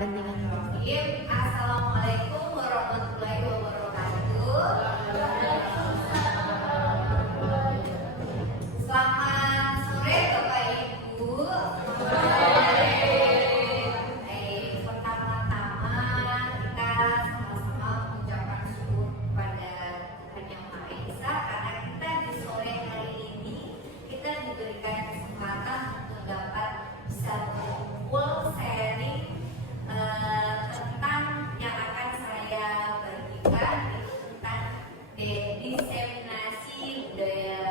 Bismillahirrahmanirrahim. Assalamualaikum warahmatullahi wabarakatuh. Selamat sore Bapak Ibu. Pertama-tama kita sama-sama mengucapkan syukur kepada Tuhan Yang Maha Esa karena kita di sore hari ini kita diberikan kesempatan untuk dapat bisa berkumpul sharing tentang yang akan saya bagikan tentang diseminasi budaya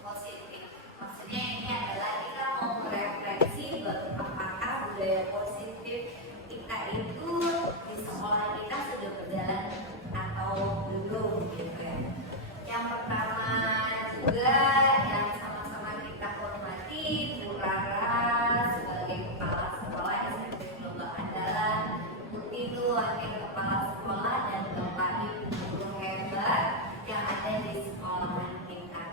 positif. Maksudnya ini adalah kita mau merefleksi apakah budaya positif kita itu di sekolah kita sudah berjalan atau belum gitu ya. Yang pertama juga yang sama-sama kita hormati Bu Rara sebagai kepala sekolah SMP Gelombang Andalan, itu wakil kepala sekolah dan Bapak Ibu guru hebat yang ada di sekolah kita.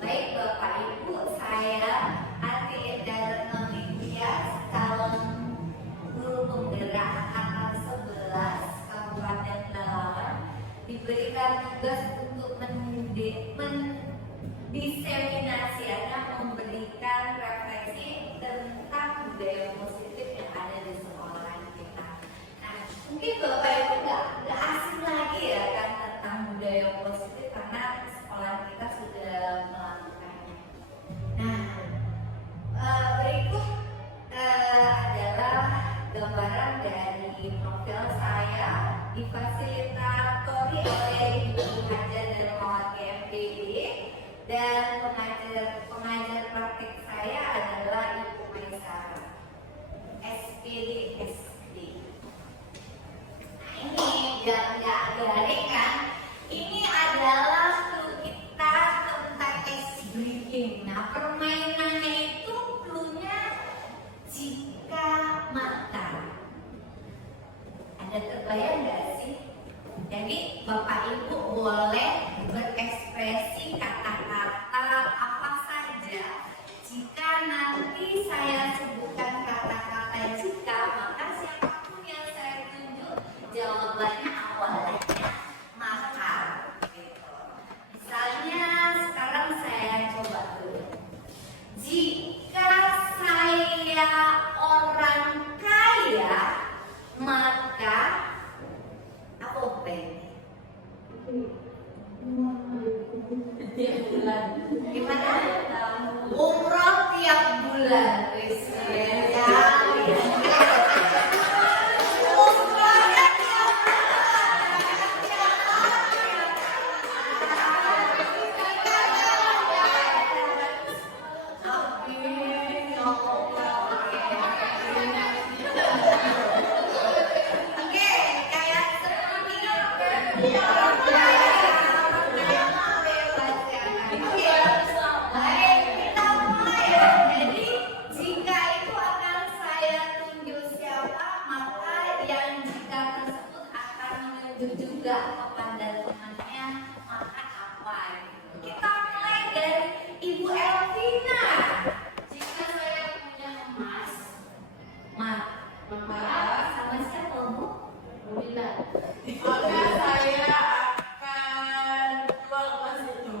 Baik Bapak Ibu, saya Ati Darno Nitya, calon guru penggerak angkatan 11 Kabupaten Pelalawan, diberikan tugas untuk mendiseminasi atau memberikan refleksi tentang budaya positif yang ada di sekolah kita. Nah, mungkin Bapak Ibu nggak asing lagi ya kan tentang budaya positif karena sekolah kita sudah melakukannya. Nah, berikut adalah gambaran dari novel saya difasilitatori oleh Ibu Hajar Darmawati MPD dan pengajar praktik saya adalah Ibu Maisara SPD SD. Nah ini nggak garing kan? Ini adalah clue kita tentang ice breaking. Nah permainannya itu cluenya jika maka. Ada terbayang nggak sih? Jadi Bapak Ibu boleh berekspresi kata-kata apa saja. Jika nanti saya sebutkan kata-kata jika, maka siapapun yang saya tunjuk jawabannya awalnya maka gitu. Misalnya sekarang saya coba dulu. Jika saya orang kaya, maka apa gimana? Umroh tiap bulan. Juga kepada temannya makan apa gitu. Kita mulai dari Ibu Elvina. Jika saya punya emas, sama siapa Bu? Bila maka saya akan jual emas itu.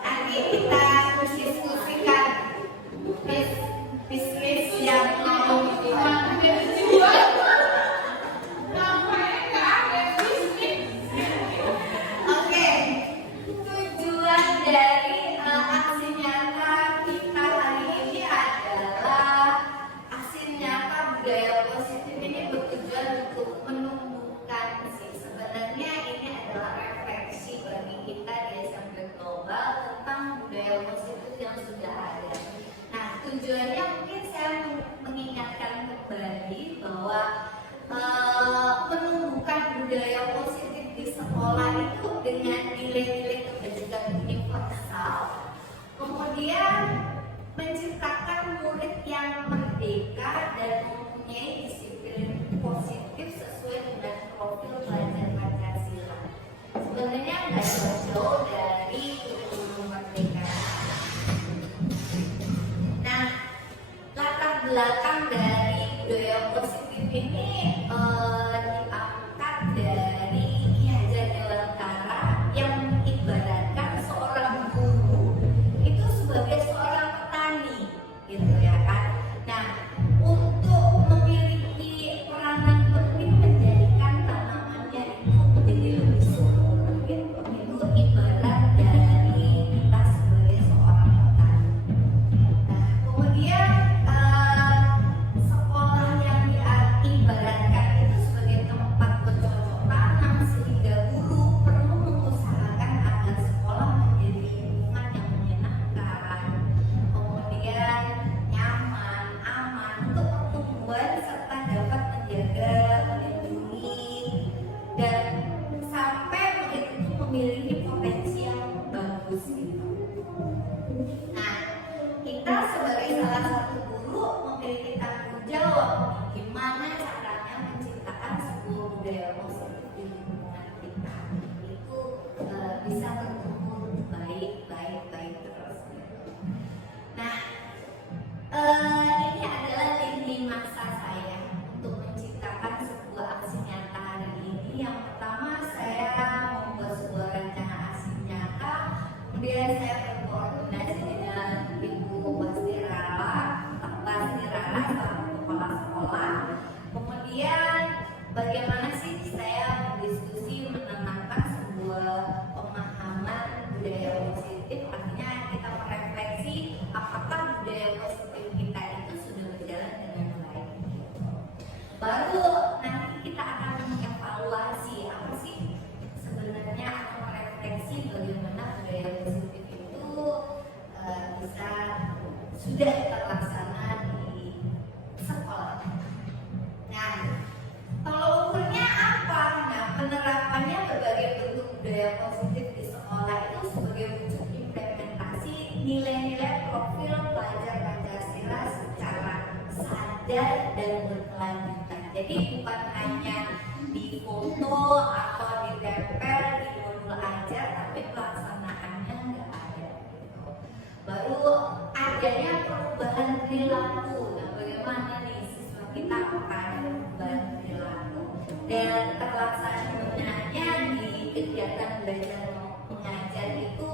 Nanti kita diskusikan jauh dari kurikulum merdeka. Nah, latar belakang dari budaya positif ini diangkat dari Ki Hajar Dewantara yang mengibaratkan seorang guru itu sebagai seorang petani, gitu ya kan. Nah, untuk memiliki peranan penting menjadikan tanamannya itu menjadi lebih subur, gitu. Itu ibarat dari kita sebagai seorang petani. Nah, kemudian sekolah yang diibaratkan itu sebagai tempat bercocok tanam, sehingga guru perlu mengusahakan agar sekolah menjadi lingkungan yang menyenangkan, kemudian nyaman, aman untuk pertumbuhan serta dapat menjaga, melindungi, dan sampai murid itu memiliki potensi yang bagus gitu. Nah, kita sebagai salah satu guru memiliki tanggung jawab gimana caranya menciptakan sebuah budaya positif di lingkungan kita itu bisa bertumbuh baik terus gitu. Nah, ini adalah lini masa saya untuk menciptakan sebuah aksi nyata hari ini. Yang pertama, saya membuat sebuah rencana aksi nyata, kemudian saya berkoordinasi dengan Ibu Pasti Rara selaku kepala sekolah. Kemudian bagaimana sih saya berdiskusi menenangkan sebuah pemahaman budaya positif, artinya kita merefleksi apakah budaya positif kita itu sudah berjalan dengan baik. Baru nanti kita akan mengevaluasi apa sih sebenarnya, atau merefleksi bagaimana budaya positif itu bisa sudah terlaksana di sekolah. Nah, kalau ukurnya apa? Nah, penerapannya berbagai bentuk budaya positif di sekolah itu sebagai wujud implementasi nilai-nilai profil pelajar Pancasila secara sadar dan berkelanjutan. Jadi bukan hanya di foto atau ditempel di modul aja, tapi pelaksanaannya nggak ada. Baru adanya perubahan perilaku. Nah, bagaimana nih siswa kita akan perubahan perilaku dan terlaksananya di kegiatan belajar mengajar itu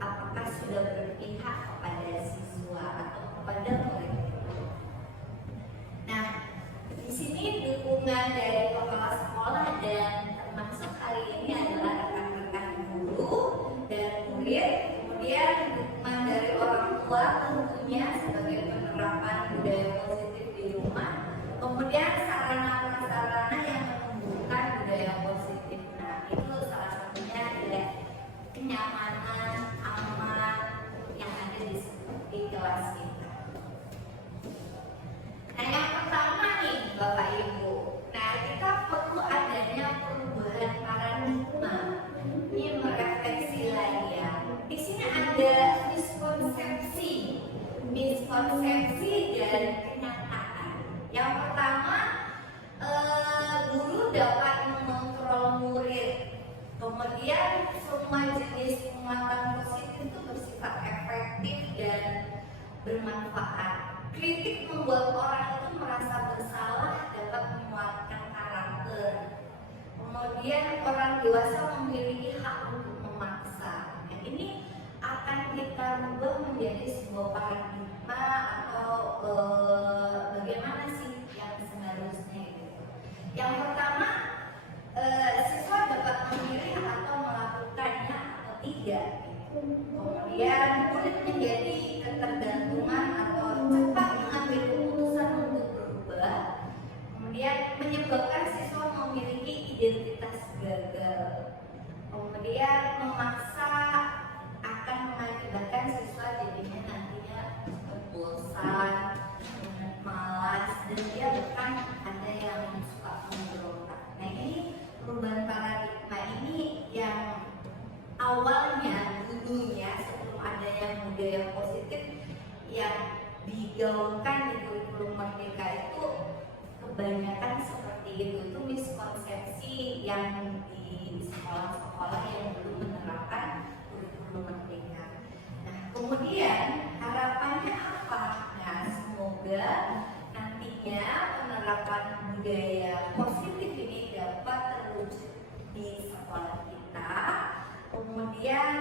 apakah sudah berpihak kepada siswa atau kepada murid. Nah, di sini dukungan dari kepala sekolah dan termasuk hari ini adalah rekan-rekan guru dan murid, kemudian dukungan dari orang tua tentunya sebagai penerapan budaya positif di rumah, kemudian sarana-prasarana yang menumbuhkan budaya positif. Nah, itu salah satunya adalah kenyamanan, aman yang ada di kelas kita. Nah, yang pertama nih Bapak Ibu, nah kita perlu adanya perubahan paradigma. Ini merefleksi lagi ya. Di sini ada miskonsepsi dan kenyataan. Yang pertama, guru dapat mengontrol murid. Kemudian semua jenis penguatan positif itu bersifat efektif dan bermanfaat. Kritik membuat orang itu merasa bersalah, dapat menguatkan karakter. Kemudian orang dewasa memiliki hak untuk memaksa. Nah, ini akan kita rubah menjadi sebuah paradigma atau bagaimana sih yang seharusnya gitu. Yang pertama, siswa dapat memilih atau melakukannya atau tidak. Kemudian murid menjadi ketergantungan atau cepat mengambil keputusan untuk berubah. Kemudian menyebabkan siswa memiliki identitas gagal. Kemudian memaksa akan mengakibatkan siswa jadinya nantinya bosan, malas, dan dia bahkan ada yang suka memberontak. Nah, ini perubahan paradigma ini yang awalnya dulunya sebelum adanya budaya positif yang digaungkan di kurikulum merdeka itu kebanyakan seperti itu miskonsepsi yang di sekolah-sekolah yang belum menerapkan kurikulum merdeka. Nah, kemudian harapannya apa? Nah, semoga nantinya penerapan budaya positif ini dapat terwujud di sekolah kita, kemudian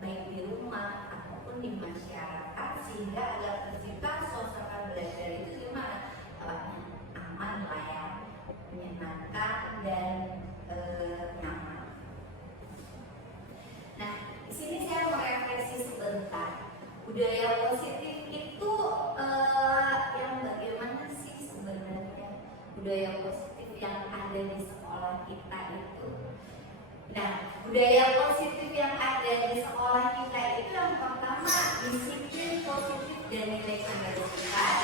baik di rumah ataupun di masyarakat, sehingga agar tercipta suasana belajar itu gimana? Aman lah ya, menyenangkan dan nyaman. Nah, di sini saya mau refleksi sebentar. Budaya positif itu yang bagaimana sih sebenarnya budaya positif yang ada di sekolah kita itu? Nah, budaya positif yang ada di sekolah kita itu yang pertama disiplin positif dan nilai kebajikan.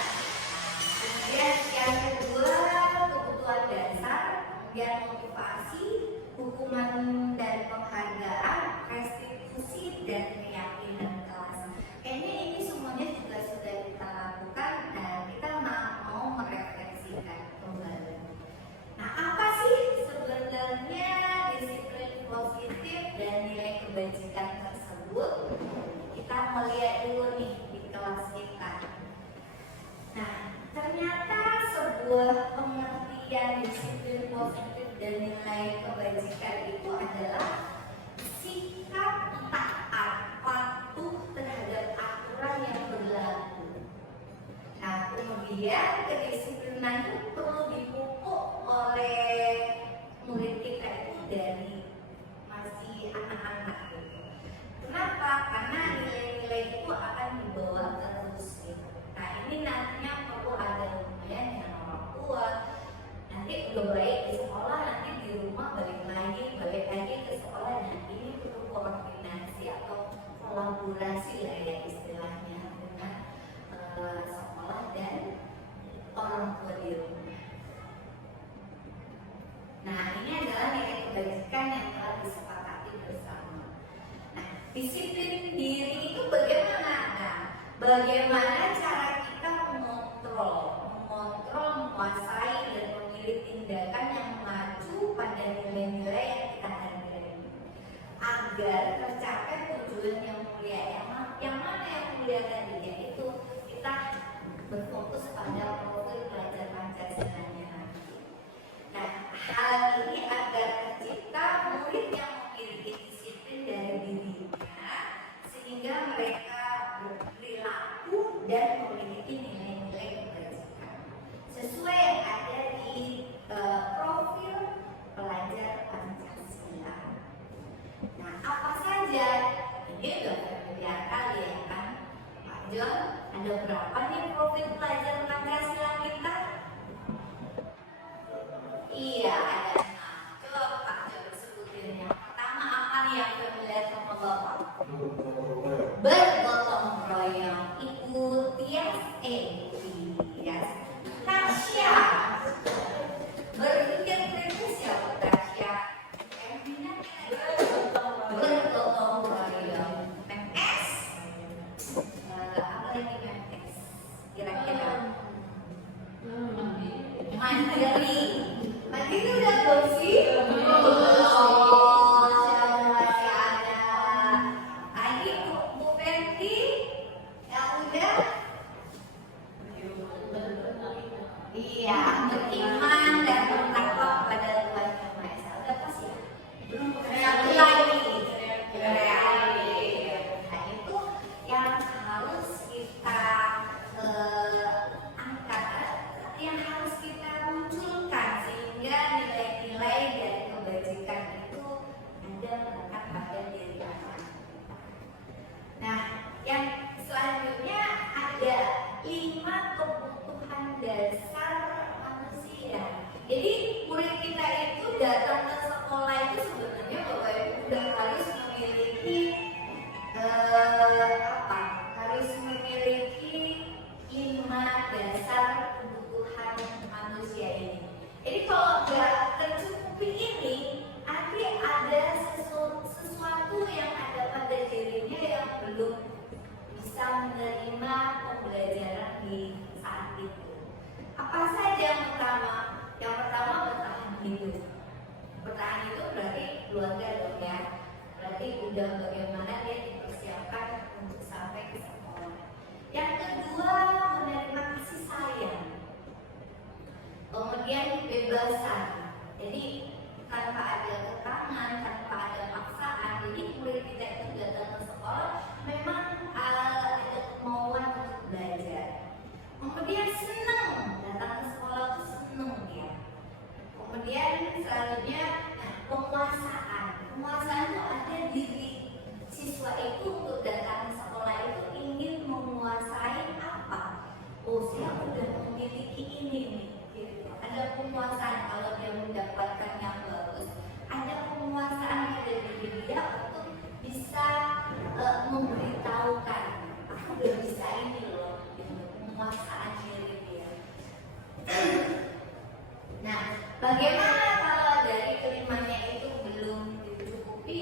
Kemudian yang kedua kebutuhan dasar, kemudian motivasi, hukuman dan penghargaan, restitusi dan keyakinan kelas. Kayaknya ini semuanya juga sudah kita lakukan dan kita mau merefleksikan kembali. Nah, apa sih sebenarnya disiplin positif dan nilai kebajikan tersebut? Kita melihat dulu nih di kelas kita. Nah, ternyata sebuah pengertian disiplin positif dan nilai kebajikan itu adalah sikap taat patuh terhadap aturan yang berlaku. Nah, kemudian kedisiplinan itu perlu dipupuk oleh murid kita itu dari masih anak-anak gitu. Kenapa? Karena nilai-nilai itu akan dibawa terus gitu. Nah, ini nantinya perlu ada lumayan yang orang tua. Nanti udah baik di sekolah, nanti di rumah balik lagi ke sekolah. Nah, ini perlu koordinasi atau kolaborasi lah ya istilahnya dengan sekolah dan orang tua di rumah. Nah, ini adalah nilai kebajikan yang telah disepakati bersama. Nah, disiplin diri itu bagaimana? Nah, bagaimana cara kita mengontrol, menguasai dan memilih tindakan yang mengacu pada nilai-nilai yang kita hargai agar tercapai tujuan yang mulia. Yang mana yang mulia tadi? Yaitu kita berfokus pada profil pelajar Pancasilanya nanti. Nah, hal ini agar tercipta murid yang memiliki disiplin dari dirinya sehingga mereka berperilaku dan memiliki nilai-nilai kebajikan sesuai yang ada di profil pelajar Pancasila. Nah, apa saja? Ini udah familiar kali ya kan, Pak John? Ada berapa nih profil pelajar Pancasila kita? Iya, ada 6. Coba Pak John sebutin. Yang pertama apa nih yang familiar sama Bapak? Bergotong royong. Ibu Tias, Tasya. Berpikir kritis ya Bu Tasya. Bergotong royong. MS. Apa lagi MS? Kira-kira. Mandiri. Mandiri udah belum sih? Masih ada. Lagi Bu Fenty yang udah. Iya, beriman dan bertakwa kepada Tuhan Yang Maha Esa. Udah pas ya? Belum. Satu lagi. Nah, itu yang harus kita angkat, yang harus kita munculkan sehingga nilai-nilai dari kebajikan itu ada melekat pada diri anak. Nah, yang selanjutnya ada 5 kebutuhan dasar manusia. Jadi murid kita itu datang ke sekolah itu sebenarnya Bapak Ibu udah harus memiliki harus memiliki 5 dasar kebutuhan manusia ini. Jadi kalau nggak tercukupi ini, nanti ada sesuatu yang ada pada dirinya yang belum bisa menerima pembelajaran di saat itu. Apa saja yang pertama? Yang pertama bertahan hidup. Bertahan hidup berarti keluarga dong ya. Berarti bidang bagaimana dia dipersiapkan untuk sampai ke sekolah. Yang kedua, menerima kasih sayang. Kemudian kebebasan. Jadi tanpa ada tekanan, tanpa ada paksaan. Jadi murid kita itu datang ke sekolah memang ada kemauan untuk belajar. Kemudian senang datang ke sekolah itu senang dia. Kemudian selanjutnya penguasaan. Penguasaan itu ada diri siswa itu untuk datang ke sekolah itu ingin menguasai apa? Oh, saya udah memiliki ini nih. Gitu. Ada penguasaan kalau dia mendapatkan yang bagus. Ada penguasaan pada diri dia untuk bisa memberitahukan aku udah bisa ini loh. Gitu. Penguasaan diri dia. Nah, bagaimana kalau dari kelimanya itu belum dicukupi?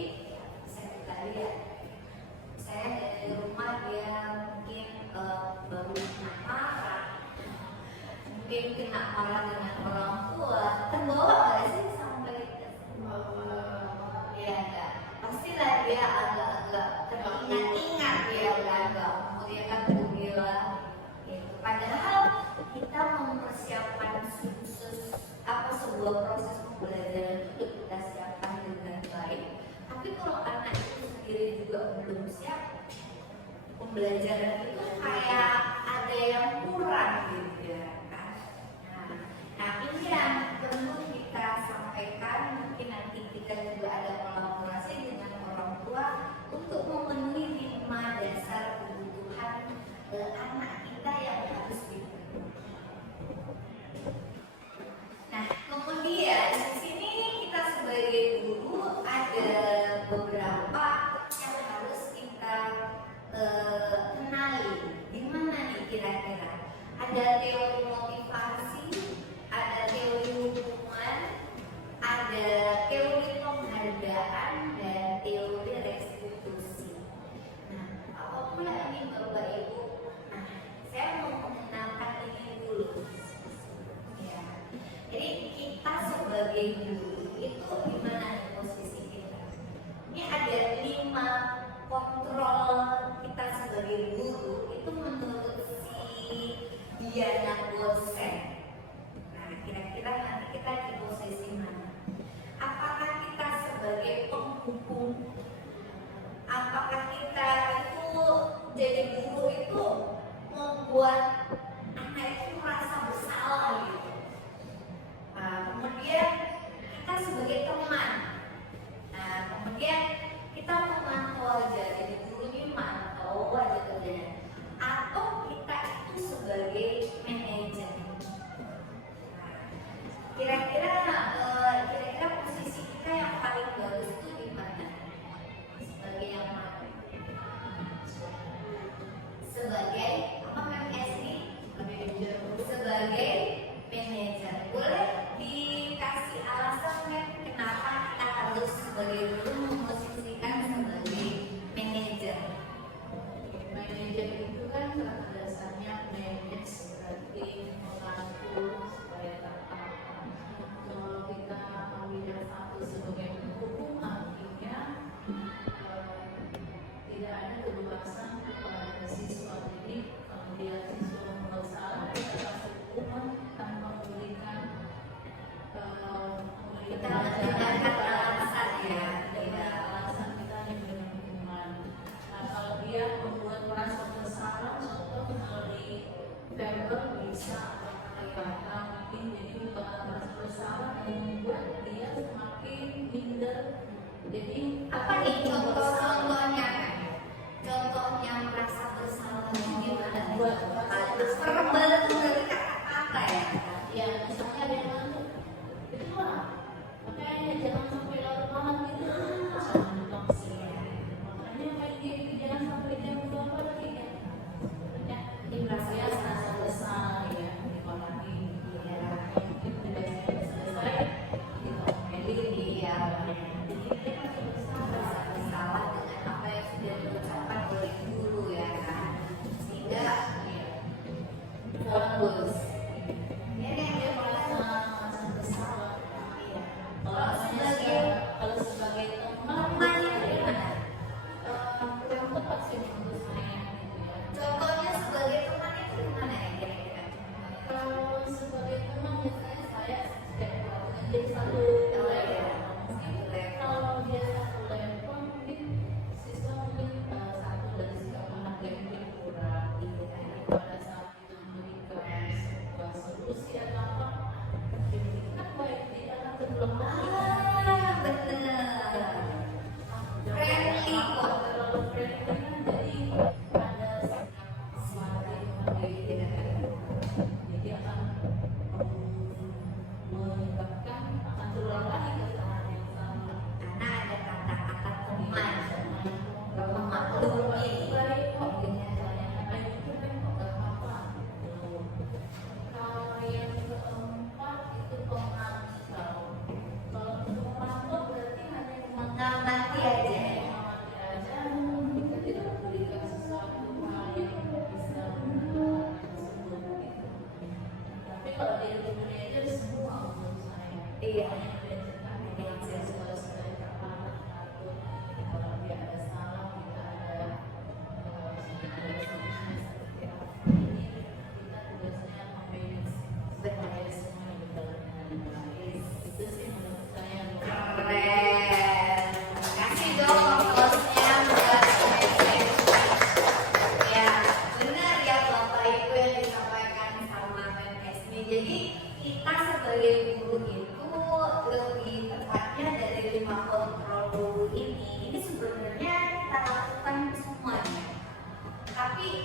Saya kita lihat. Saya dari rumah dia mungkin baru kena marah, mungkin kena marah dengan orang tua. Terbawa nggak sih sampai bawah? Ya enggak. Pastilah dia agak-agak teringat-ingat ya agak. Kemudian kan bilang gitu. Padahal kita mempersiapkan sebuah proses pembelajaran itu kita siapkan dengan baik. Tapi kalau anak itu sendiri juga belum siap, pembelajaran itu kayak ada yang kurang gitu ya kan. Nah ini yang perlu kita sampaikan. Mungkin nanti kita juga ada kolaborasi dengan orang tua untuk memenuhi 5 dasar kebutuhan anak kita yang harus dipenuhi. Nah, kemudian di sini kita sebagai guru ada beberapa yang harus kita kenali. Gimana nih kira-kira? Ada teori motivasi, ada teori hubungan, ada teori penghargaan, dan teori restitusi. Nah, apapun ini Bapak Ibu, saya mau mengenalkan ini dulu. Jadi kita sebagai guru itu gimana nih posisi kita? Ini ada 5 kontrol kita sebagai guru itu menurut si Diana Gosen. Nah kira-kira nanti kita di posisi mana? Apakah kita sebagai penghubung? Apakah kita itu jadi guru itu membuat anak itu merasa bersalah gitu? Kemudian kita sebagai teman. Nah, kemudian kita memantau aja, jadi guru ini mantau aja kerjanya. Atau kita itu sebagai manajer. Kira-kira posisi kita yang paling bagus itu di mana? Sebagai yang mana? Sebagai apa MMS nih? Manajer. Sebagai manajer. Boleh dikasih alasan kan kenapa kita harus sebagai guru memposisikan sebagai manajer? Manajer itu kan dasarnya manage, berarti mengatur supaya tertata. Kalau kita ambil satu sebagai hukum, artinya tidak ada kebebasan kepada siswa. Jadi kemudian siswa membuat salah, kita kasih hukuman tanpa memberikan Kita memberikan alasan ya, tidak alasan kita dengan hukuman. Nah kalau dia membuat merasa bersalah, contoh melalui verbal bisa, atau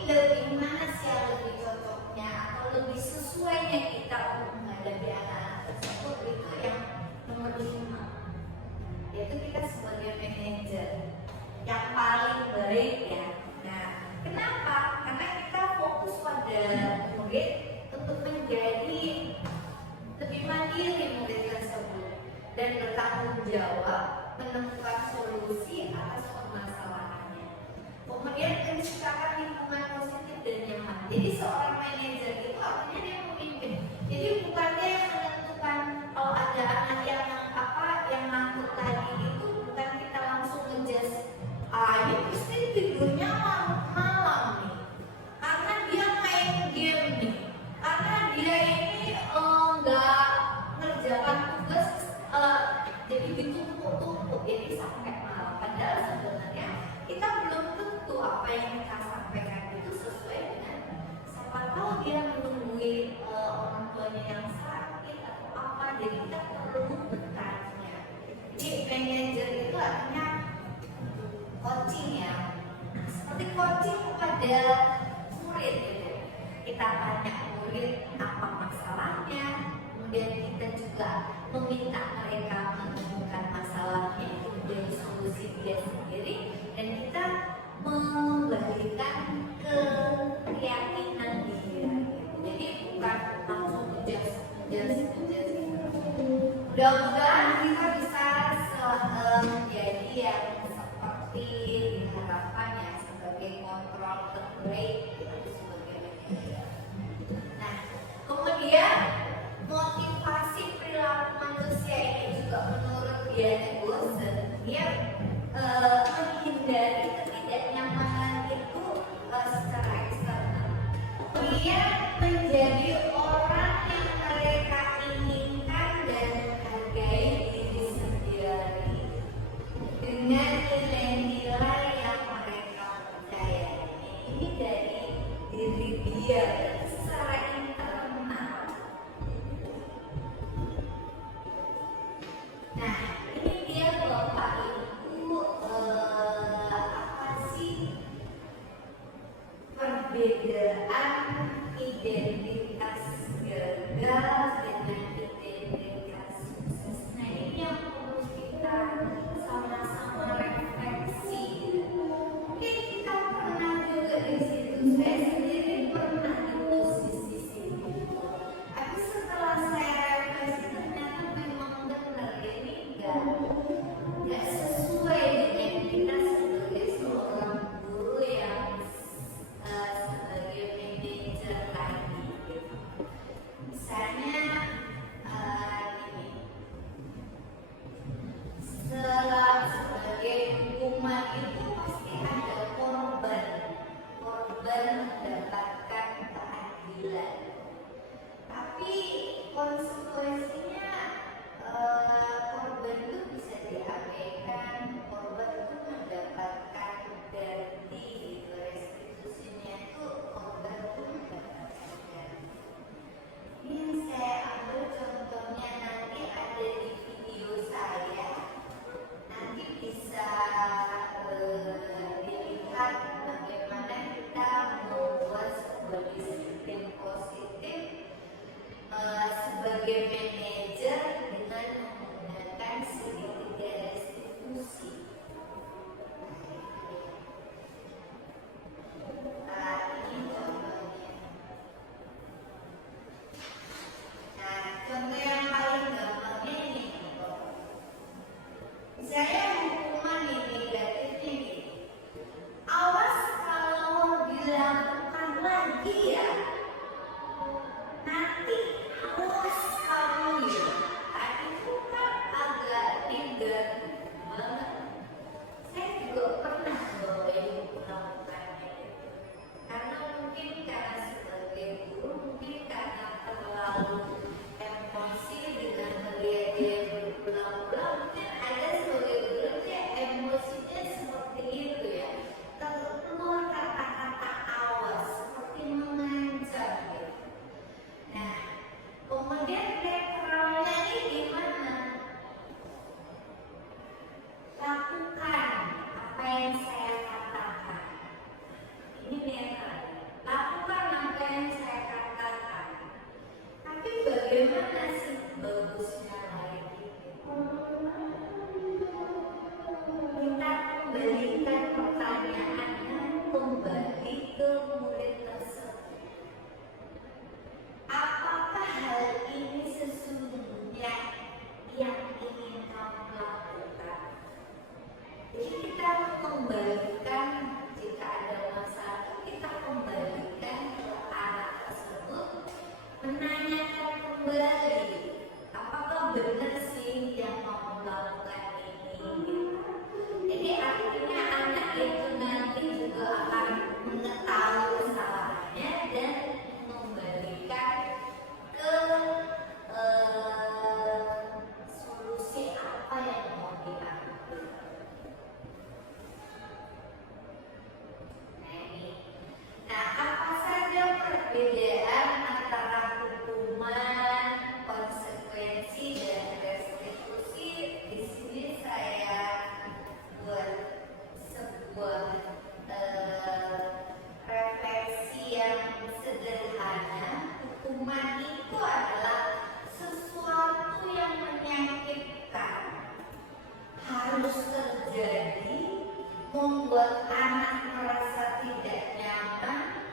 lebih mana sih yang lebih cocoknya atau lebih sesuainya kita untuk menghadapi anak-anak tersebut, itu yang nomor 5, yaitu kita sebagai manajer yang paling baik ya. Nah, kenapa? Karena kita fokus pada murid untuk menjadi lebih mandiri murid tersebut dan bertanggung jawab menemukan solusi atas permasalahannya. Kemudian menciptakan lingkungan positif dan nyaman. Jadi seorang manajer itu artinya dia memimpin. Jadi bukan dia yang menentukan kalau ada anak yang ngangkut tadi itu, bukan kita langsung ngejudge, ini pasti tidurnya malam nih, karena dia main game nih, karena dia ini nggak ngerjakan tugas, jadi ditumpuk-tumpuk jadi sampai malam. Padahal sebenarnya kita belum tentu apa yang kita sampaikan itu sesuai dengan, siapa tahu dia menunggui orang tuanya yang sakit atau apa, jadi kita perlu bertanya. Jadi manajer itu artinya coaching ya. Nah, seperti coaching kepada murid gitu. Kita tanya murid apa masalahnya, kemudian kita juga meminta mereka menemukan masalahnya itu menjadi solusi dia sendiri, dan kita mengembalikan ke keyakinan dia. Jadi bukan langsung menjudge. Mudah-mudahan kita bisa menjadi yang seperti diharapkan ya, sebagai kontrol terbaik itu sebagai manajer. Nah, kemudian motivasi perilaku manusia ini juga menurut Diana Gosen, dia menghindari ketidaknyamanan itu secara eksternal. Dia menjadi orang yang mereka inginkan dan menghargai diri sendiri dengan nilai-nilai yang mereka percayai. Ini dari diri dia secara internal. Nah, ini dia Bapak Ibu, apa sih perbedaan identitas gagal dengan identitas sukses. Nah, ini yang perlu kita sama-sama refleksi. Mungkin kita pernah juga di situ, saya sendiri pernah di posisi situ. Tapi setelah saya refleksi, ternyata memang benar ini nggak sesuai dengan kita sebagai seorang guru yang sebagai manajer tadi gitu. Misalnya gini, sebagai hukuman itu pasti ada korban mendapatkan keadilan, tapi konsekuensinya korban itu bisa diabaikan, korban itu mendapatkan ganti gitu, restitusinya itu korban itu mendapatkan ganti. Ini saya ambil contohnya, nanti ada di video saya, nanti bisa dilihat bagaimana kita membuat sebuah disiplin positif sebagai manajer dengan menggunakan segitiga restitusi. Ini contohnya. Nah, contoh yang paling gampangnya ini, misalnya hukuman ini negatifnya gini. Awas kalau dilakukan lagi ya, nanti awas kamu ya. Tadi itu kan agak tidak banget. Saya juga pernah melakukannya itu. Karena mungkin karena sebagai guru, mungkin karena terlalu emosi dengan melihat dia berulang-ulang, mungkin ada sebagai guru dia emosinya seperti itu ya. Keluar kata-kata awas seperti mengancam. perbedaan antara hukuman, konsekuensi, dan restitusi. Di sini saya buat sebuah refleksi yang sederhana. Hukuman itu adalah sesuatu yang menyakitkan, harus terjadi, membuat anak merasa tidak nyaman,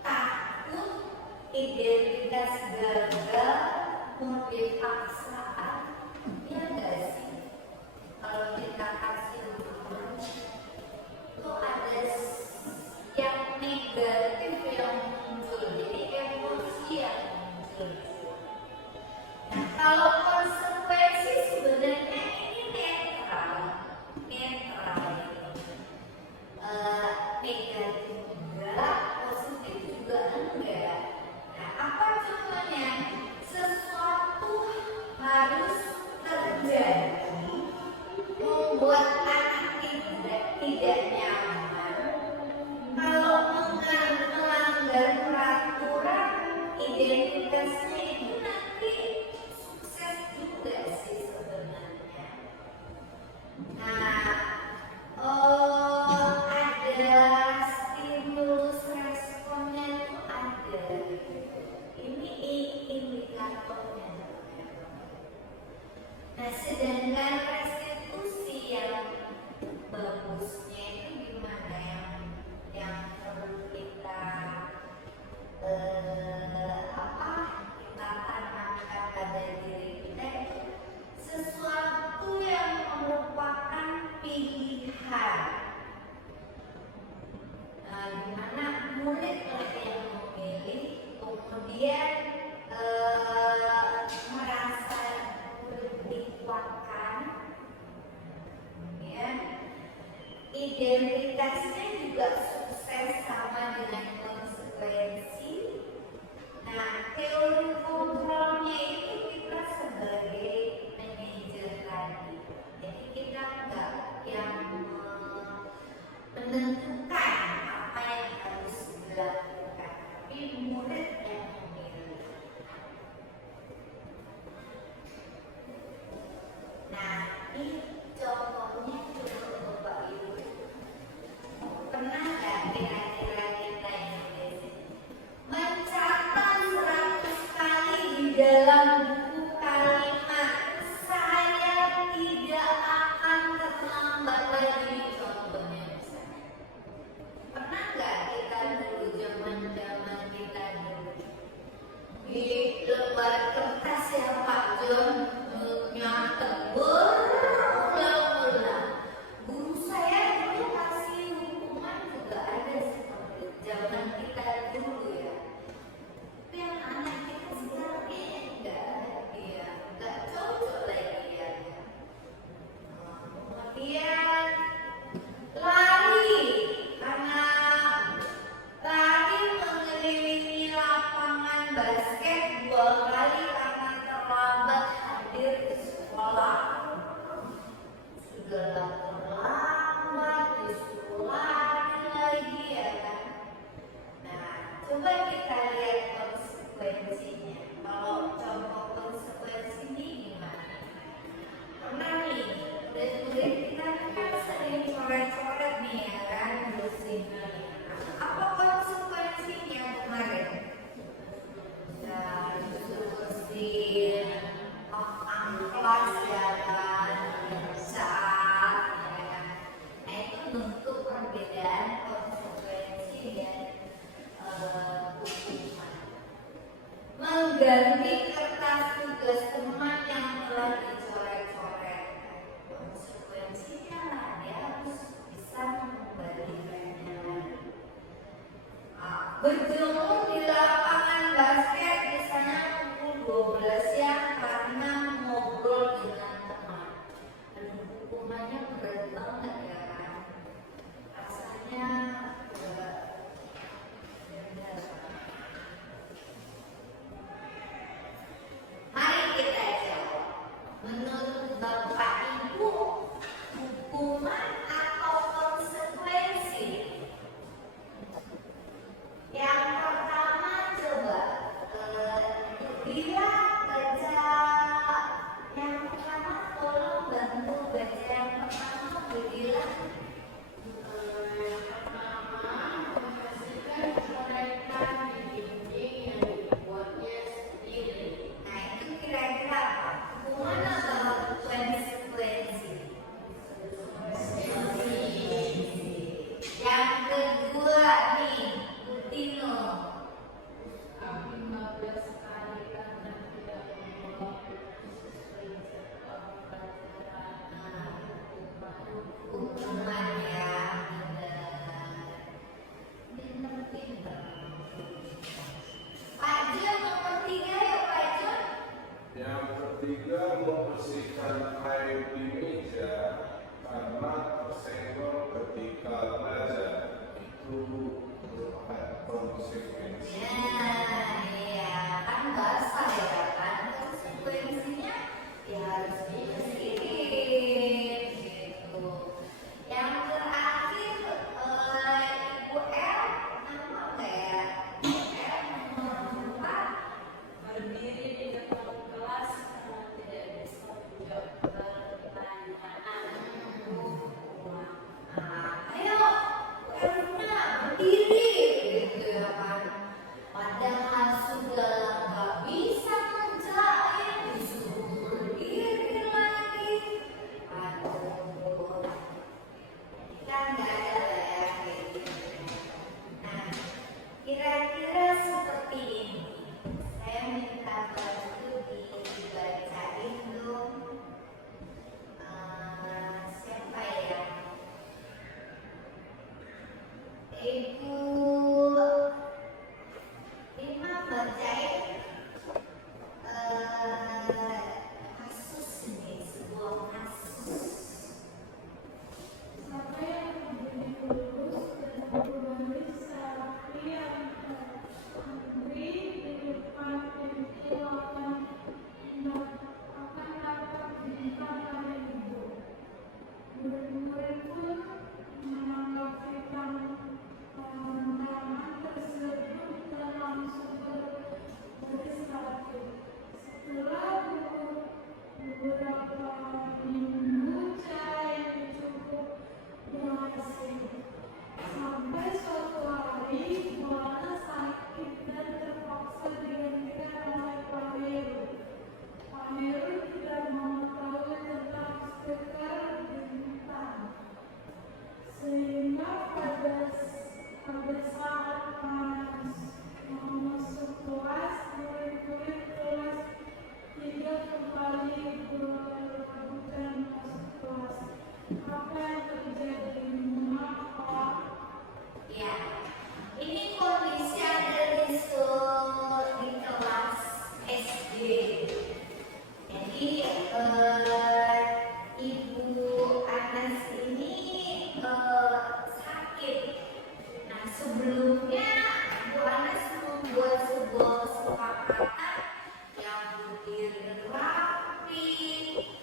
takut, identitas gagal, mobil paksaan. Ya enggak sih? Kalau kita kasih hukuman itu ada yang negatif yang muncul, jadi emosi yang muncul. Nah, kalau konsekuensi sebenarnya ini netral, negatif juga, positif juga enggak. Nah, apa contohnya? Sesuatu harus terjadi, membuat anak tidak nyaman. Kalau melanggar peraturan, identitasnya itu nanti sukses juga sih sebenarnya. Nah, ada stimulus responnya itu ada. Ini indikatornya. Nah, sedangkan restitusi yang bagusnya itu gimana, yang perlu kita kita tanamkan pada diri kita, sesuatu yang merupakan pilihan. Dimana murid yang memilih, kemudian merasa dikuatkan, ya, identitasnya juga sukses sama dengan konsekuensi. Nah, teori kontrolnya itu kita sebagai manajer tadi, jadi kita enggak yang menentukan apa yang harus dilakukan, tapi murid yang memilih. Nah, ini contohnya coba Bapak Ibu. Pernah nggak kira-kira kita ini mencatat 100 kali di dalam buku kalimat saya tidak akan terlambat lagi, contohnya misalnya. Pernah nggak kita dulu, zaman kita dulu, di lembar kertas ya Pak John, nyatet berulang-ulang. Guru saya dulu kasih hukuman juga ada seperti zaman kita dulu ya. Tapi yang anak kita sekarang enggak cocok lagi ya. Kemudian lari, karena lari mengelilingi lapangan basket 2 kali karena terlambat hadir di sekolah. Sudah terlambat, disuruh lari lagi ya kan. Nah, coba kita lihat konsekuensinya. Kalau contoh konsekuensinya gimana? Pernah nih, murid-murid kita kan sering coret-coret nih ya kan, di sini. Apa konsekuensinya kemarin? Ya, disuruh bersihin kelas ya kan, saat ya kan. Nah, itu bentuk perbedaan konsekuensi dan hukuman. Mengganti kertas tugas teman yang telah dicoret-coret, konsekuensinya lah dia harus bisa mengembalikannya lagi. Berjemur di lapangan basket misalnya pukul 12 siang karena ngobrol dengan teman. Dan hukumannya berat banget ya kan. Rasanya mari kita jawab. Menurut Bapak Ibu, hukuman atau konsekuensi? Yang pertama konsekuensi. Ya, iya, kan basah ya kan, konsekuensinya ya harus dibersihin gitu. Yang terakhir, Ibu L, nama nggak ya? Ibu L nomor 4. Berdiri di depan kelas karena tidak bisa menjawab pertanyaan. Ayo, Erna berdiri gitu ya kan. Padahal sudah nggak bisa menjahit, disuruh berdiri lagi. Aduh, kan nggak ada lah ya kayak gitu. Nah, kira-kira seperti ini. Saya minta bantu dibacain dong. Siapa ya? Ibu Lima bacain kasus ini, sebuah kasus. Siapa yang berdiri lurus dan berbaris rapi yang antri di depan pintu akan dapat diminta pada ibu. Murid-murid pun menanggapi tantangan tersebut dan langsung berbaris rapi. Setelah beberapa minggu cara yang cukup berhasil. Sampai suatu hari Buana sakit dan terpaksa digantikan oleh Pak Heru. Pak Heru tidak mengetahui tentang stiker bintang, sehingga pada saat panas mau masuk kelas, murid-murid kelas tidak kembali berebutan masuk kelas. Apa yang terjadi? Mengapa? Ya, ini kondisi ada di kelas SD. Jadi Ibu Anas ini sakit. Nah, sebelumnya Ibu Anas membuat sebuah kesepakatan yang berdiri rapi,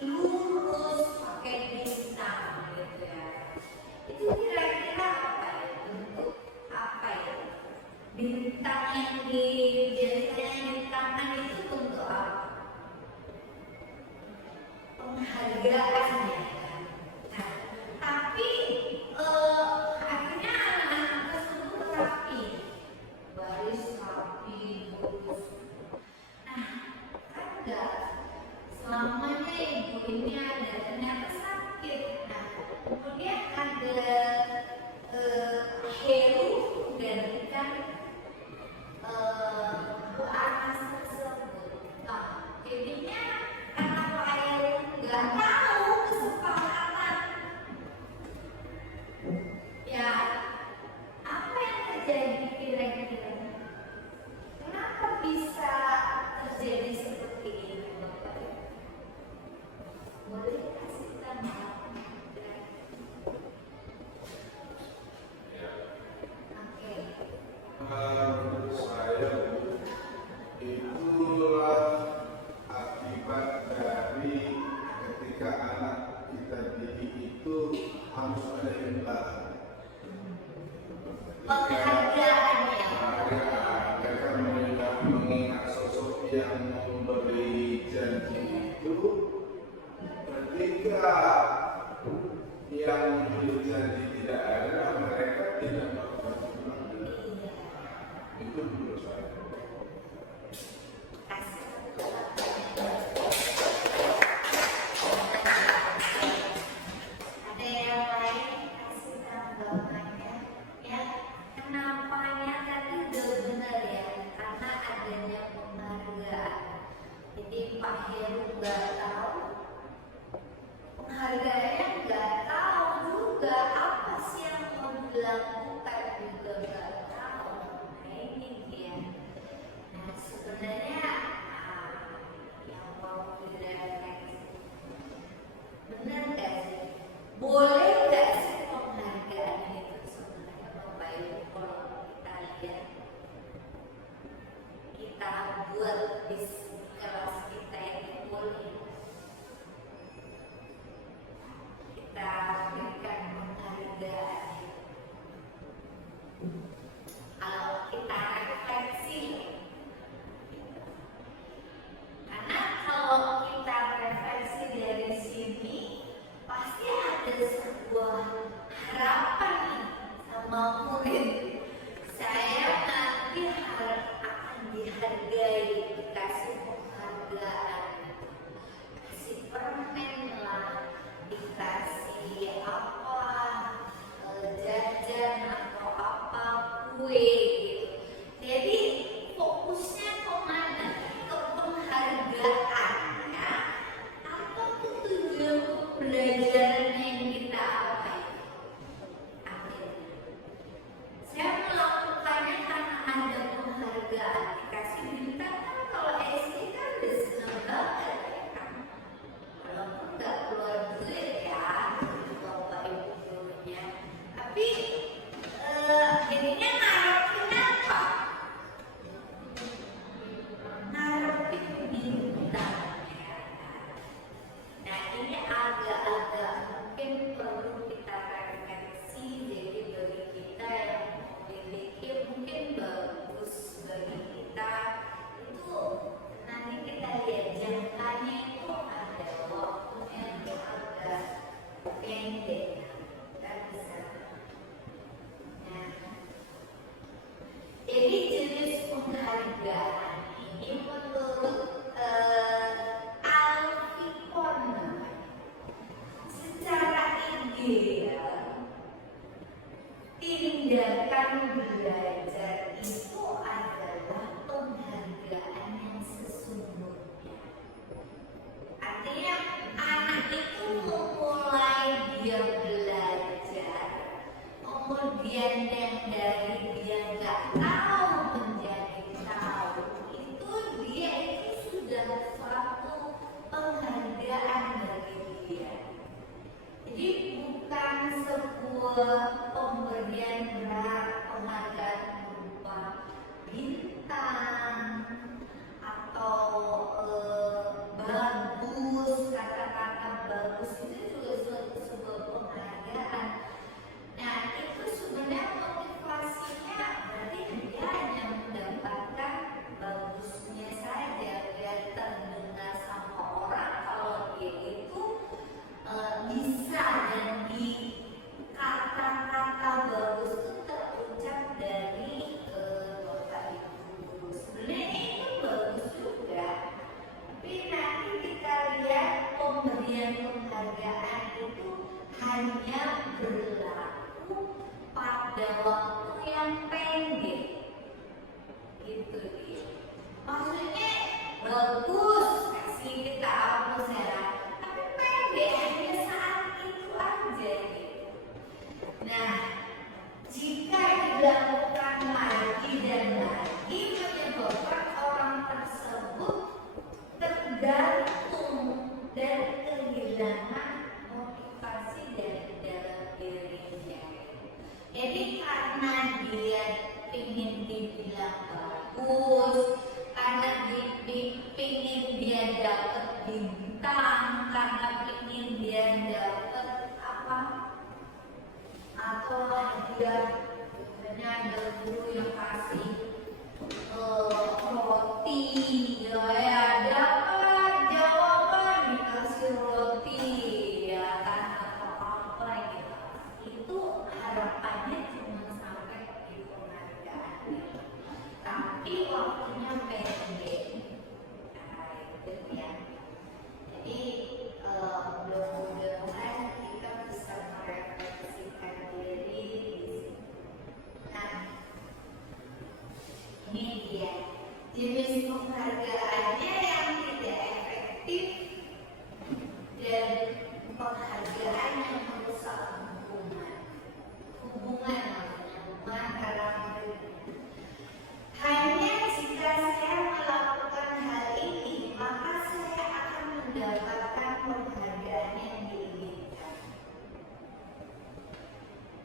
lurus, pakai bintang gitu ya. Itu kira-kira apa ya? Bentuk apa ya? Bintang yang biasanya di tangan itu bentuk apa? Penghargaannya kan. Nah, tapi akhirnya anak-anak tersebut rapi, baris rapi, lurus. Nah, kan enggak selamanya ibu ini ada, ternyata sakit. Nah, kemudian ada Heru menggantikan Bu Anas tersebut. Nah, jadinya karena Pak Heru nggak tahu kesepakatan, ya apa yang terjadi kira-kira? Kenapa bisa terjadi seperti ini, Bapak? Boleh kasih tanda? Oke. Menurut saya, itulah akibat dari ketika anak kita didik itu harus ada imbalan. Penghargaannya. Mereka mengingat sosok yang memberi janji itu, ketika yang memberi janji tidak ada, mereka tidak melakukan imbalan. Itu menurut saya. Ada yang lain kasih tanggapannya ya. Kenapanya tadi udah benar ya, karena adanya penghargaan. kita buat di kelas kita yang di kuliah, kita berikan penghargaan. Kalau kita refleksi, karena kalau kita refleksi dari sini pasti ada sebuah harapan sama murid. Saya nanti akan dihargai, dikasih penghargaan, kasih permen lah, dikasih apa, jajan atau apa, kue gitu. Jadi fokusnya kemana? Ke penghargaannya atau ke tujuan pembelajaran yang kita apain? Saya melakukannya karena ada penghargaan, dikasih bintang. Kan kalau SD kan udah seneng banget ya kan, walaupun nggak keluar duit ya bapak ibu gurunya, tapi jadinya ngarepin apa? Ngarepin bintang ya kan? Nah ini agak-agak mungkin perlu kita refleksi. Jadi bagi kita yang memiliki mungkin bagus, bagi kita itu nanti kita lihat jangkanya itu ada waktunya itu agak pendek kan bisa. Nah, jadi jenis penghargaan ini menurut Alfikon secara ideal, tindakan belajar itu adalah penghargaan yang sesungguhnya. Artinya anak itu memulai dia belajar, kemudian yang dari dia nggak tahu menjadi tahu, itu dia itu sudah suatu penghargaan bagi dia. Jadi bukan sebuah pemberian berat, penghargaan berupa bintang atau bagus, kata-kata bagus itu juga suatu sebuah penghargaan. Nah itu sebenarnya motivasinya berarti dia hanya mendapatkan bagusnya saja, dia terdengar sama orang kalau dia itu bisa, dan di kata-kata bagus itu terucap dari bapak ibu guru. Sebenarnya itu bagus juga, tapi nanti kita lihat pemberian penghargaan itu hanya berlaku pada waktu yang pendek, gitu dia. Maksudnya bagus, kasih kita atmosfera, tapi pendek, hanya saat itu aja gitu. Nah, jika dilakukan lagi dan lagi, menyebabkan orang tersebut tergantung dan kehilangan motivasi dari dalam dirinya. Jadi karena dia ingin dibilang bagus, karena ingin dia dapat bintang, karena ingin dia dapat apa, atau dia misalnya ada guru yang kasih roti, ya dapat jawaban dikasih roti, ya kan, atau apa gitu. Itu harapannya cuma sampai di penghargaan, tapi waktunya pendek. Nah, itu ya. Jadi mudah-mudahan kita bisa merefleksikan diri di sini. Nah, ini dia jenis penghargaannya yang tidak efektif dan penghargaan yang merusak hubungan antara murid. Hanya jika saya melakukan hal ini, maka saya akan mendapatkan penghargaan yang diinginkan.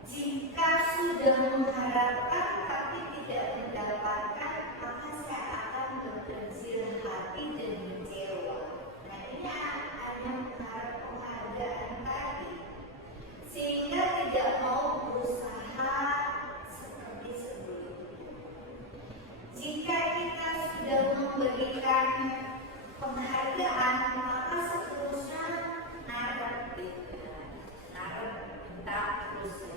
Jika sudah mengharapkan tapi tidak mendapatkan, maka saya akan memberikan penghargaan, maka seterusnya naruh minta terus.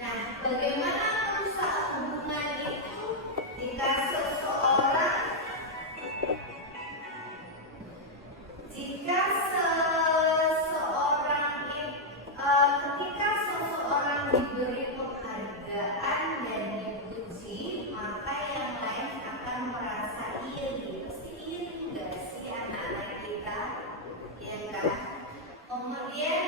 Nah, bagaimana merusak hubungan itu jika seseorang ketika seseorang diberi penghargaan dan dipuji, maka yang lain akan merasa iri. Pasti iri nggak sih anak-anak kita, ya kan? Kemudian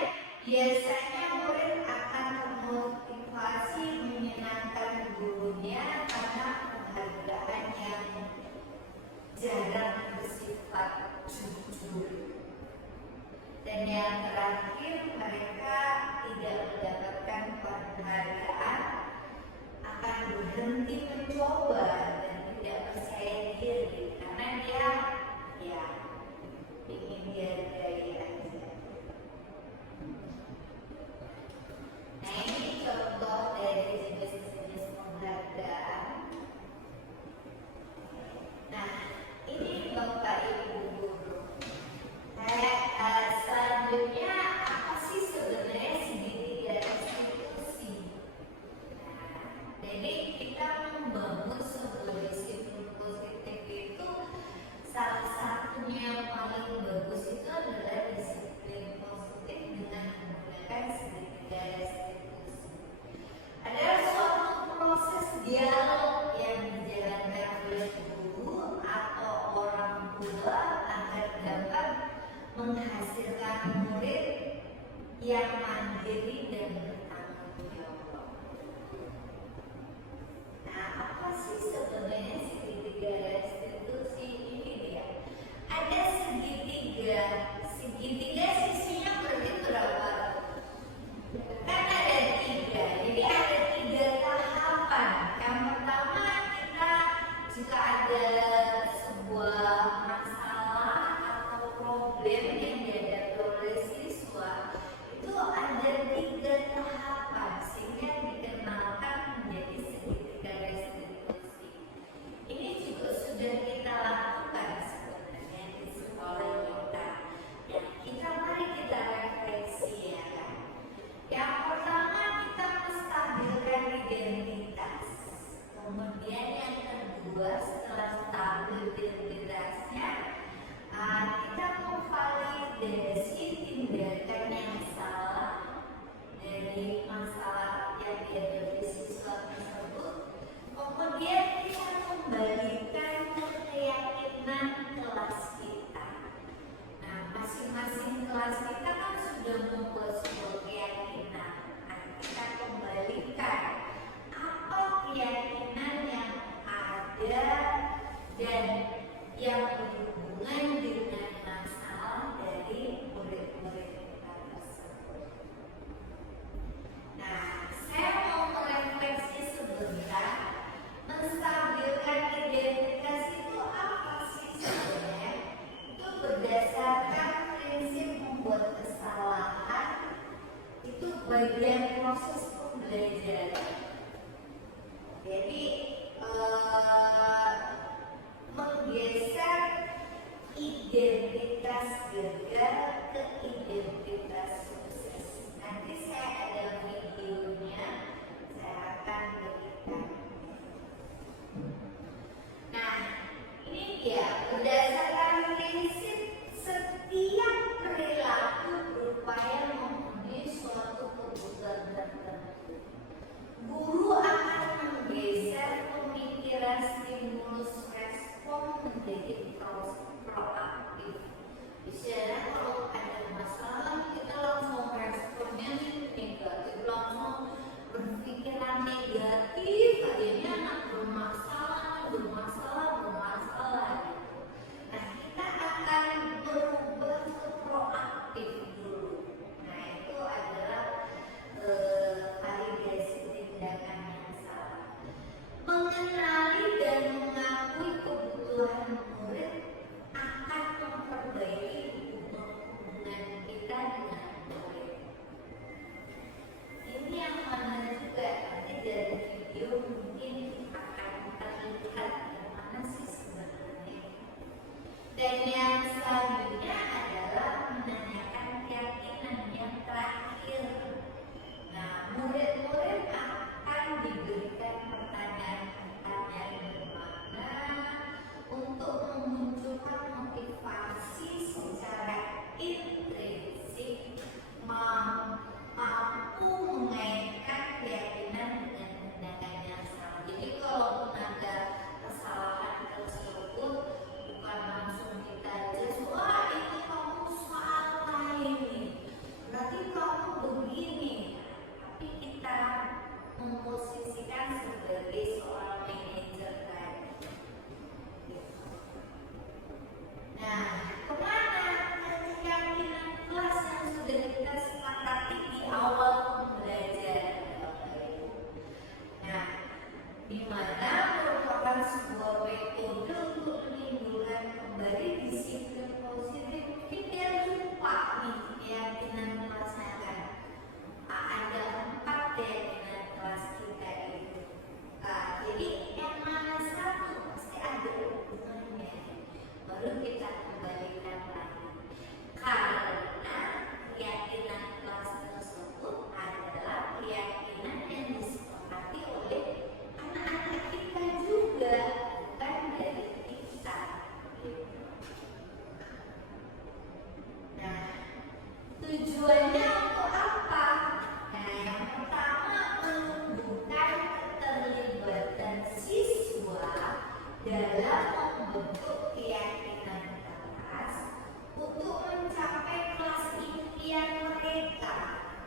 biasanya murid akan termotivasi menyenangkan gurunya karena penghargaan yang jarang bersifat jujur. Dan yang terakhir, mereka tidak mendapatkan penghargaan, akan berhenti mencoba dan tidak percaya diri karena dia ingin dihargai aja. Nah, ini contoh dari jenis-jenis penghargaan. Nah, ini Bapak Ibu guru. Selanjutnya, apa sih sebenarnya segitiga restitusi? Jadi kita membangun sebuah disiplin positif itu, salah satunya yang paling bagus itu adalah disiplin positif dengan menggunakan segitiga restitusi. Adalah suatu proses dialog yang dijalankan oleh guru atau orang tua agar dapat menghasilkan murid yang mandiri dan bertanggung jawab. Nah, apa sih sebenarnya segitiga restitusi ini dia? Ada segitiga sisinya berarti berapa? Kan ada 3, jadi ada 3 tahapan. Yang pertama, kita jika ada sebuah masalah atau problem yang dihadapi oleh siswa, itu ada 3 tahapan sehingga dikenalkan menjadi segitiga restitusi. Ini juga sudah kita lakukan sebenarnya di sekolah kita. Ya, mari kita refleksi, ya kan. Yang pertama, kita menstabilkan identitas. Kemudian yang kedua, setelah stabil identitasnya, kita memvalidasi tindakan yang salah dari masalah yang dihadapi siswa tersebut. Kemudian kita kembalikan ke keyakinan kelas kita. Nah, masing-masing kelas kita kan sudah membuat sebuah keyakinan. Nah, kita kembalikan apa keyakinan yang ada dan yang berhubungan dengan masalah dari murid-murid kita tersebut. Nah, saya mau merefleksi sebentar, menstabilkan identitas itu apa sih sebenarnya? Itu berdasarkan prinsip membuat kesalahan itu bagian proses pembelajaran. Jadi menggeser identitas gagal ke identitas sukses. Nanti saya ada videonya, saya akan berikan. Nah, ini dia berdasarkan prinsip setiap perilaku berupaya memenuhi suatu kebutuhan tertentu. Guru akan menggeser pemikiran stimulus respon menjadi proaktif. Misalnya kalau ada masalah, kita langsung responnya negatif, langsung berpikiran negatif, akhirnya anak bermasalah. Nah, kita akan berubah ke proaktif dulu. Nah, itu adalah validasi tindakan yang salah. Mengenali dan mengakui kebutuhan murid akan memperbaiki hubungan kita dengan murid. Ini yang mana juga nanti dari video mungkin Dan yang selanjutnya adalah menanyakan keyakinan yang terakhir. Nah, murid-murid akan diberikan pertanyaan-pertanyaan bermakna untuk memunculkan motivasi secara intrinsik, mampu mengaitkan keyakinan dengan tindakan yang salah. Jadi kalau ada kesalahan tersebut bukan langsung kita judge, wah ini kamu salah ini, berarti kamu begini, tapi kita memposisikan sebagai seorang manajer tadi. Nah, kemana keyakinan kelas yang sudah kita sepakati di awal pembelajaran? Nah, di mana merupakan sebuah metode untuk menimbulkan kembali disiplin positif. Kita lupa nih keyakinan kelasnya kan. Ada 4 keyakinan kelas kita itu. Jadi yang mana satu pasti ada hubungannya. Baru kita kembalikan lagi. Karena keyakinan kelas tersebut adalah keyakinan yang disepakati oleh anak-anak kita juga, bukan dari kita. Nah, tujuannya untuk apa? Nah, yang pertama menumbuhkan keterlibatan siswa dalam membentuk keyakinan kelas untuk mencapai kelas impian mereka.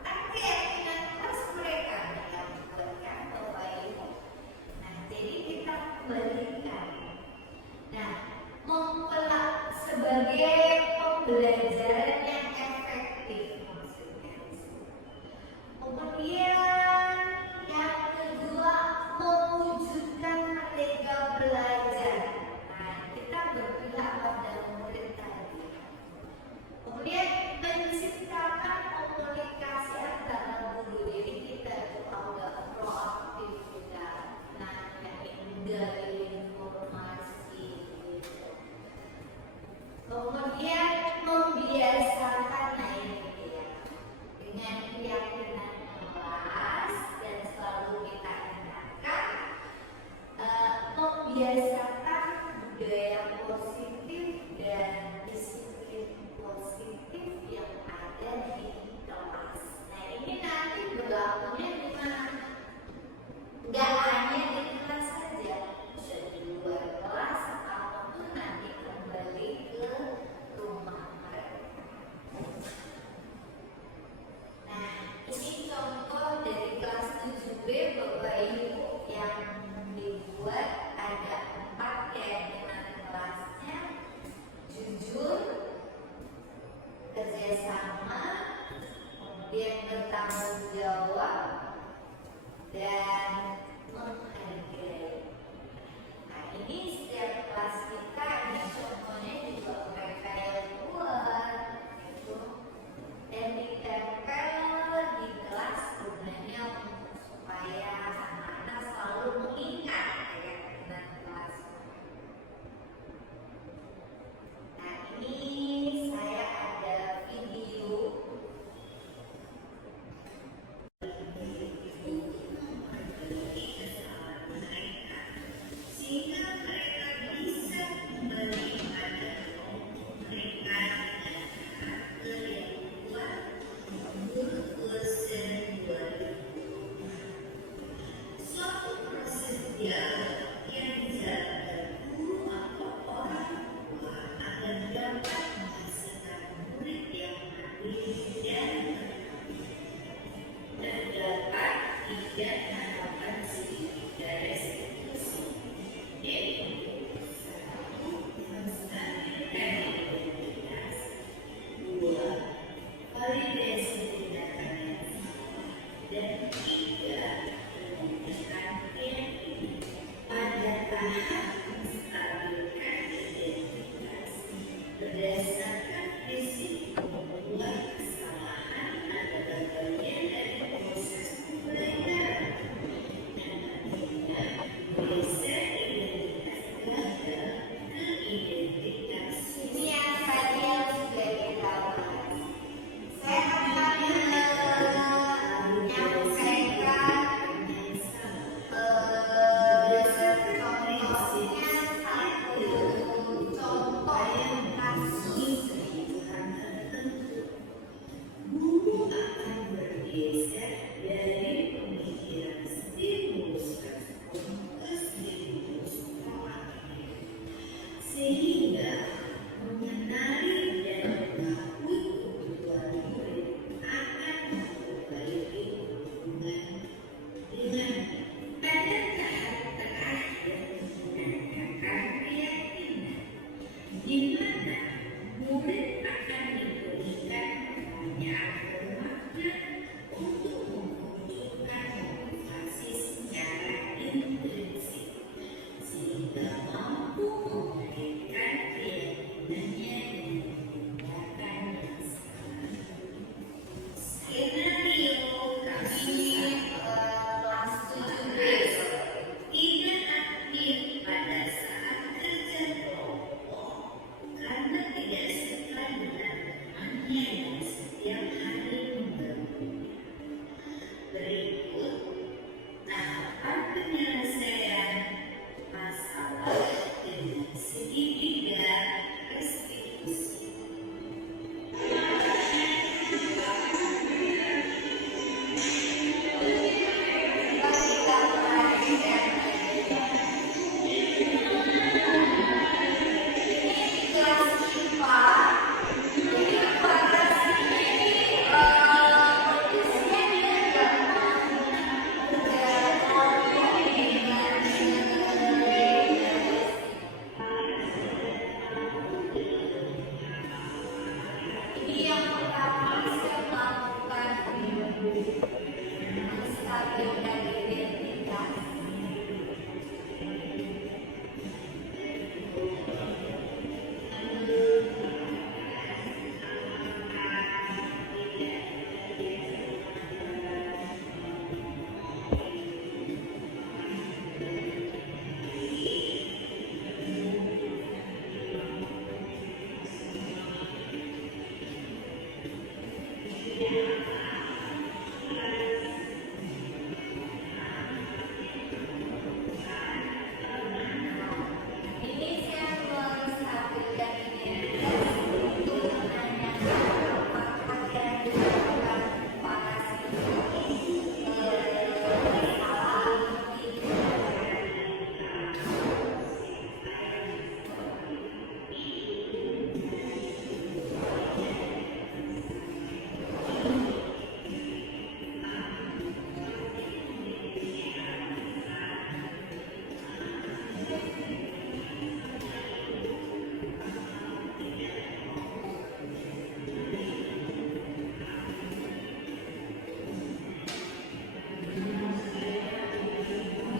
Kan keyakinan kelas mereka yang dibuatkan Bapak Ibu. Nah, jadi kita kembalikan. Nah, sebagai pembelajaran yang efektif maksudnya. Kemudian yang kedua, mewujudkan merdeka belajar. Nah, kita berpihak pada murid tadi. Kemudian menciptakan komunikasi antara guru. Jadi kita itu agak proaktif juga. Nah, dari informasi gitu. Kemudian membiasakan, nah ini dia, dengan keyakinan kelas dan selalu kita ingatkan, membiasakan budaya positif dan disiplin positif yang ada di kelas. Nah ini nanti berlakunya di mana? Gak hanya di kelas saja, bisa di luar kelas ataupun nanti kembali ke rumah mereka. Nah, ini contoh dari kelas 7B Bapak Ibu yang dibuat ada 4 keyakinan kelasnya: jujur, kerjasama, kemudian bertanggung jawab, dan menghargai. Nah, ini setiap kelas kita, ini contohnya juga mereka yang buat gitu. Dan ditempel di kelas gunanya supaya anak-anak selalu mengingat keyakinan kelas. Nah, ini saya ada video. Sehingga mereka bisa kembali pada kelompok mereka dengan karakter yang kuat berkuasa 2020. Suatu proses dialog yang dijalankan guru atau orang tua agar dapat menghasilkan murid yang mandiri dan dapat tidak melakukan sedikit dari institusi, yaitu 1. Menstabilkan identitas, 2. Validasi tindakan yang salah, dan 3. Menunjukkan keyakinan pada tahap menstabilkan identitas berdasarkan risiko membuat kesalahan adalah bagian dari proses pembelajaran. Dan artinya geser identitas gagal ke identitas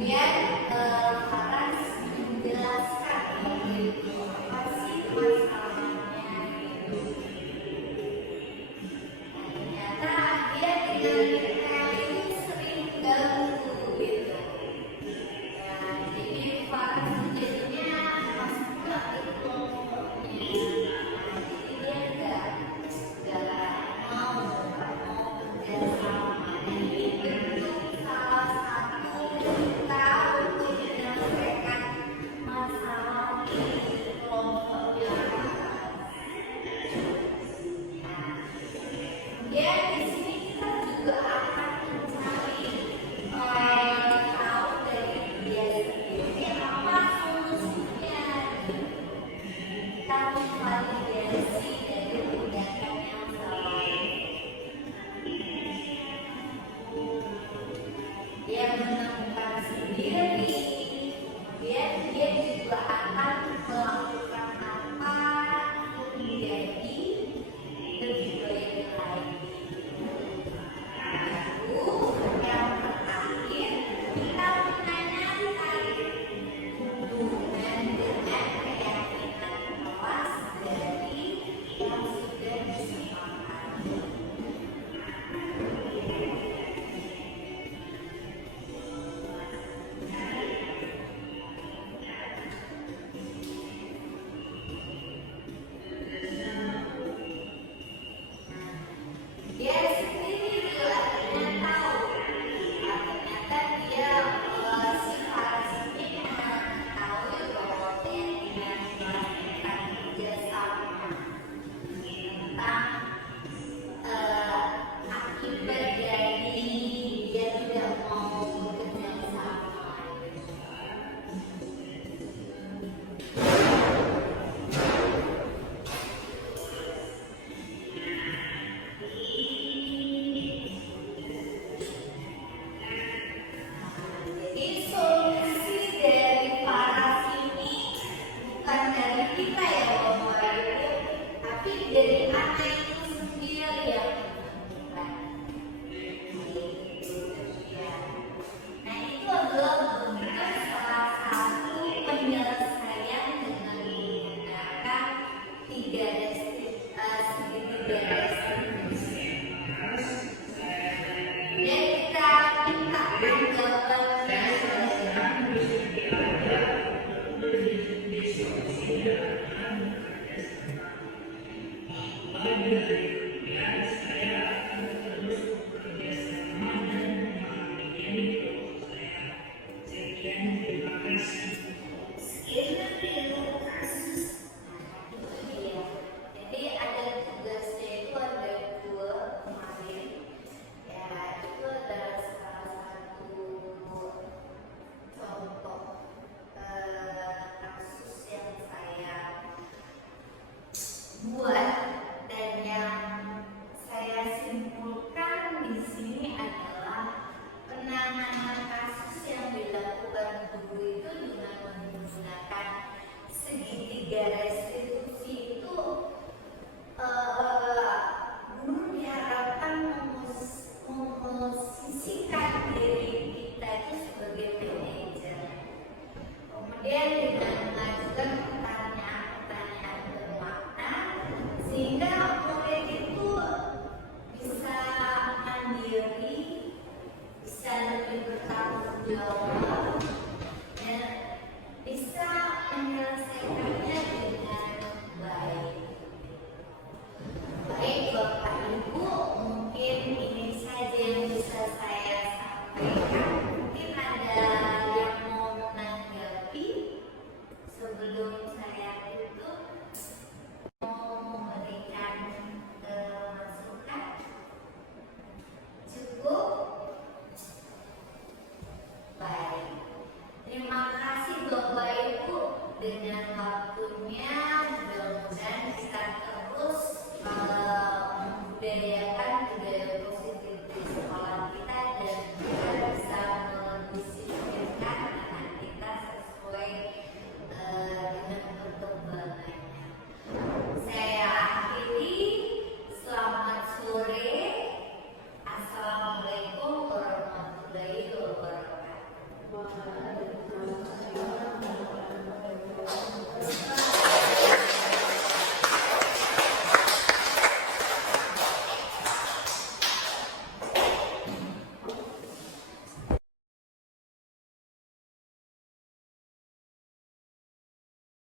Kemudian Faras menjelaskan itu apa sih masalahnya gitu. Ternyata dia dengan kita itu sering ganggu gitu. Jadi Faras jadinya masuk ke kelompoknya. Jadi dia nggak mau kerja sama. Ini bentuk salah satu kita untuk menyelesaikan masalah di kelompoknya. Ya, di sini kita juga akan mencari tahu dari dia sendiri apa solusinya. Kita memvalidasi dari tindakan yang salah. Dia menemukan sendiri, kemudian dia juga akan melakukan apa menjadi lebih baik lagi. Lalu yang terakhir kita menanyakan hubungan dengan keyakinan kelas dari yang sudah disepakati. Dia sendiri juga akhirnya tahu, ternyata dia si Faras ini mengetahui bahwa keyakinan kelas tentang kerjasama, tentang akibat dari dia tidak mau bekerja sama. Jadi solusi dari Faras ini bukan dari kita ya Bapak Ibu, tapi dari anak itu sendiri yang menentukan. Nah itu adalah bentuk salah satu penyelesaian dengan menggunakan segitiga restribusi. Dan kita minta tanggapannya. Jadi ada tugasnya itu ada dua kemarin. Ya itu adalah salah satu contoh kasus yang saya buat dan yang saya simpulkan di sini adalah penanganan kasus yang dilakukan guru itu dengan menggunakan segitiga restitusi itu guru diharapkan memosisikan diri kita itu sebagai manajer. Kemudian dengan mengajukan pertanyaan-pertanyaan bermakna sehingga murid itu bisa mandiri, bisa lebih bertanggung jawab dan bisa menyelesaikannya dengan baik. Baik Bapak Ibu, mungkin ini saja yang bisa saya sampaikan. Mungkin ada yang mau menanggapi sebelum saya tutup, mau memberikan masukan. Cukup? Baik. Terima kasih Bapak Ibu dengan waktunya.